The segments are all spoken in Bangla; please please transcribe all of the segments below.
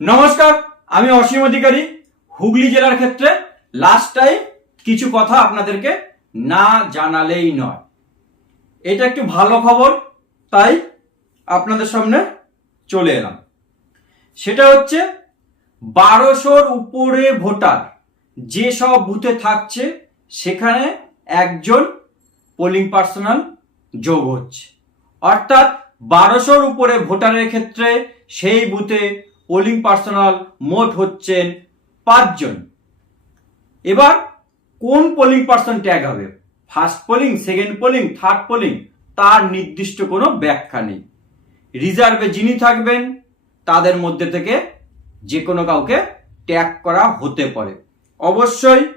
নমস্কার, আমি অসীম অধিকারী, হুগলি জেলার ক্ষেত্রে লাস্ট টাইম কিছু কথা আপনাদেরকে না জানালেই নয়। এটা একটু ভালো খবর, তাই আপনাদের সামনে চলে এলাম। সেটা হচ্ছে, বারোশোর উপরে ভোটার যেসব বুথে থাকছে, সেখানে একজন পোলিং পার্সোনাল যোগ হচ্ছে। অর্থাৎ বারোশোর উপরে ভোটারের ক্ষেত্রে সেই বুথে পোলিং পার্সোনাল মোট হচ্ছেন পাঁচজন। এবার কোন পোলিং পার্সন ট্যাগ হবে? First polling second polling third polling তার নির্দিষ্ট কোনো ব্যাখ্যা নেই। রিজার্ভে যিনি থাকবেন, তাদের মধ্যে থেকে যে কোনো কাউকে ট্যাগ করা হতে পারে। অবশ্যই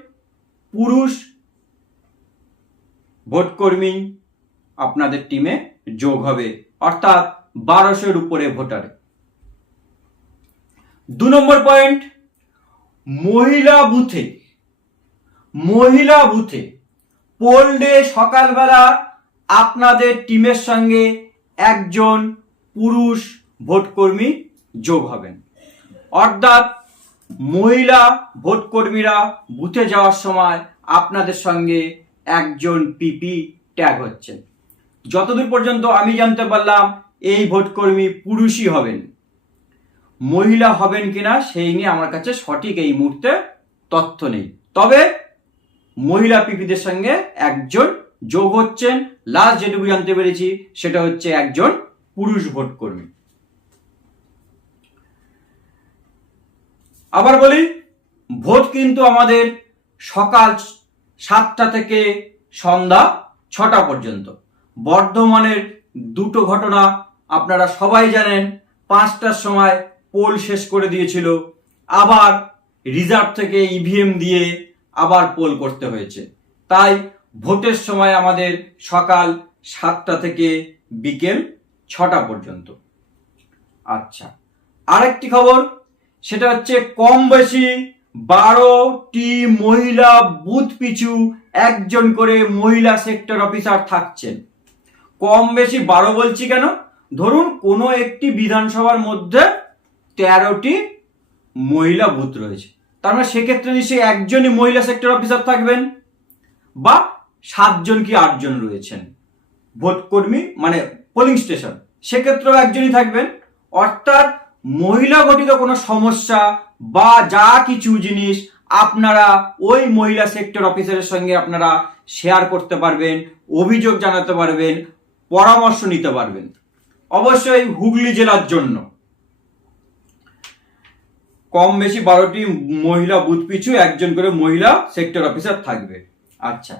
পুরুষ ভোটকর্মী আপনাদের টিমে যোগ হবে। অর্থাৎ বারোশোর উপরে ভোটারে। দু নম্বর পয়েন্ট, মহিলা বুথে মহিলা বুথে পোল ডে সকালবেলা আপনাদের টিমের সঙ্গে একজন পুরুষ ভোটকর্মী যোগ হবেন। অর্থাৎ মহিলা ভোটকর্মীরা বুথে যাওয়ার সময় আপনাদের সঙ্গে একজন পিপি ট্যাগ হচ্ছেন। যতদূর পর্যন্ত আমি জানতে পারলাম, এই ভোটকর্মী পুরুষই হবেন। মহিলা হবেন কিনা সেই নিয়ে আমার কাছে সঠিক এই মুহূর্তে তথ্য নেই। তবে মহিলা পিপিদের সঙ্গে একজন যোগ হচ্ছেন। লাস্ট যেটুকু জানতে পেরেছি, সেটা হচ্ছে একজন পুরুষ ভোট ভোটকর্মী। আবার বলি, ভোট কিন্তু আমাদের সকাল সাতটা থেকে সন্ধ্যা ছটা পর্যন্ত। বর্ধমানের দুটো ঘটনা আপনারা সবাই জানেন, পাঁচটার সময় পোল শেষ করে দিয়েছিল। আবার রিজার্ভ থেকে ইভিএম দিয়ে আবার পোল করতে হয়েছে। তাই ভোটের সময় আমাদের সকাল সাতটা থেকে বিকেল ছটা পর্যন্ত। আচ্ছা আরেকটি খবর, সেটা হচ্ছে কম বেশি বারোটি মহিলা বুথ পিছু একজন করে মহিলা সেক্টর অফিসার থাকছেন। কম বেশি বারো বলছি কেন? ধরুন কোনো একটি বিধানসভার মধ্যে তেরোটি মহিলা বুথ রয়েছে। তার মানে সেক্ষেত্রে নিশ্চয়ই একজনই মহিলা সেক্টর অফিসার থাকবেন বা সাতজন কি আটজন রয়েছেন। ভোটকর্মী মানে পোলিং স্টেশন সেক্ষেত্রেও একজনই থাকবেন। অর্থাৎ মহিলা গঠিত কোনো সমস্যা বা যা কিছু জিনিস আপনারা ওই মহিলা সেক্টর অফিসারের সঙ্গে আপনারা শেয়ার করতে পারবেন, অভিযোগ জানাতে পারবেন, পরামর্শ নিতে পারবেন। অবশ্যই হুগলি জেলার জন্য। কম বেশি বারোটি মহিলা বুথ পিছু একজন করে মহিলা সেক্টর অফিসার থাকবে। আচ্ছা।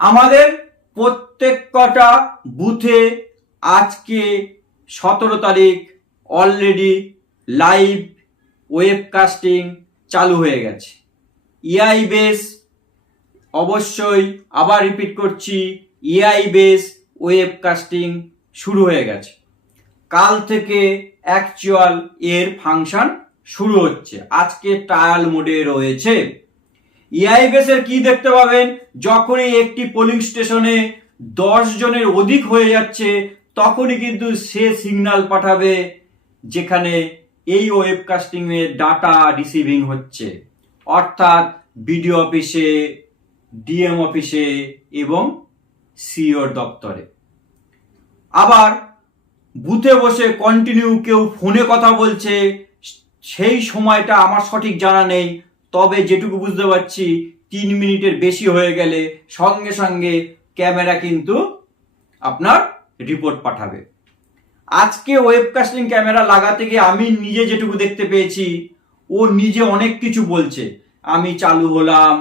আমাদের প্রত্যেক কটা বুথে আজকে সতেরো তারিখ অলরেডি লাইভ ওয়েবকাস্টিং চালু হয়ে গেছে। ইআই বেস অবশ্যই আবার রিপিট করছি ইআই বেস ওয়েবকাস্টিং শুরু হয়ে গেছে। কাল থেকে অ্যাকচুয়াল এর ফাংশন শুরু হচ্ছে। আজকে ট্রায়াল মোডে রয়েছে। ইআই বেসের কি দেখতে পাবেন? যখনই একটি পোলিং স্টেশনে দশ জনের অধিক হয়ে যাচ্ছে, তখনই কিন্তু সে সিগন্যাল পাঠাবে যেখানে এই ওয়েবকাস্টিং এর ডাটা রিসিভিং হচ্ছে। অর্থাৎ বিডিও অফিসে ডিএম অফিসে এবং সিওর দপ্তরে। আবার বুথে বসে কন্টিনিউ কেউ ফোনে কথা বলছে সেই সময়টা আমার সঠিক জানা নেই, তবে যেটুকু বুঝতে পারছি, তিন মিনিটের বেশি হয়ে গেলে সঙ্গে সঙ্গে ক্যামেরা কিন্তু আপনার রিপোর্ট পাঠাবে। আজকে ওয়েবকাস্টিং ক্যামেরা লাগাতে গিয়ে আমি নিজে যেটুকু দেখতে পেয়েছি, ও নিজে অনেক কিছু বলছে। আমি চালু হলাম,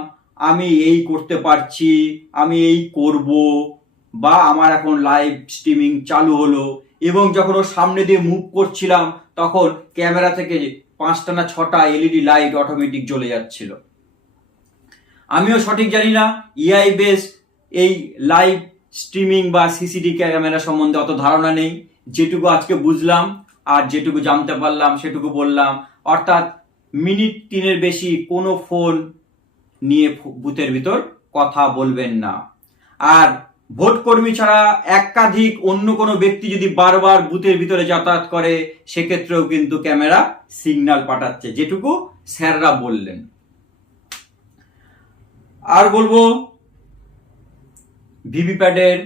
আমি এই করতে পারছি, আমি এই করব, বা আমার এখন লাইভ স্ট্রিমিং চালু হলো, এবং যখন ওর সামনে দিয়ে মুভ করছিলাম, তখন ক্যামেরা থেকে পাঁচটা না ছটা এলইডি লাইট অটোমেটিক জ্বলে যাচ্ছিল। আমিও সঠিক জানি না ইআই বেস এই লাইভ স্ট্রিমিং বা সিসিডি ক্যামেরা সম্বন্ধে অত ধারণা নেই। যেটুকু আজকে বুঝলাম আর যেটুকু জানতে পারলাম, সেটুকু বললাম। অর্থাৎ মিনিট তিনের বেশি কোনো ফোন নিয়ে বুথের ভিতর কথা বলবেন না। আর ভোট কর্মী ছাড়া একাধিক অন্য কোনো ব্যক্তি যদি বারবার বুথের ভিতরে যাতায়াত করে, সেক্ষেত্রেও কিন্তু ক্যামেরা সিগন্যাল পাঠাচ্ছে, যেটুকু স্যাররা বললেন। আর বলব, ভিভিপ্যাটের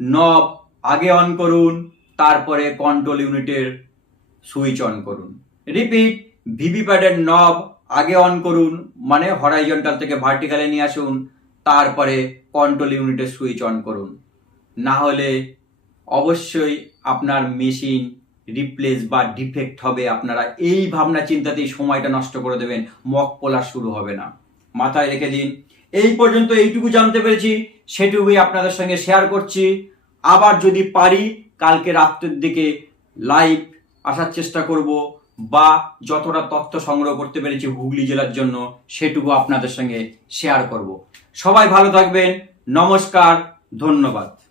নব আগে অন করুন, তারপরে কন্ট্রোল ইউনিটের সুইচ অন করুন। রিপিট, ভিভিপ্যাটের নব আগে অন করুন মানে হরাইজন্টাল থেকে ভার্টিক্যালে নিয়ে আসুন, তারপরে কন্ট্রোল ইউনিটের সুইচ অন করুন। না হলে অবশ্যই আপনার মেশিন রিপ্লেস বা ডিফেক্ট হবে। আপনারা এই ভাবনা চিন্তাতেই সময়টা নষ্ট করে দেবেন। মক পোলা শুরু হবে না। মাথায় রেখে দিন। এই পর্যন্ত এইটুকু জানতে পেরেছি। সেটুকুই আপনাদের সঙ্গে শেয়ার করছি। আবার যদি পারি, কালকে রাত্রের দিকে লাইভ আসার চেষ্টা করব। বা যতটা তথ্য সংগ্রহ করতে পেরেছি হুগলি জেলার জন্য, সেটুকু আপনাদের সঙ্গে শেয়ার করব। সবাই ভালো থাকবেন। নমস্কার, ধন্যবাদ।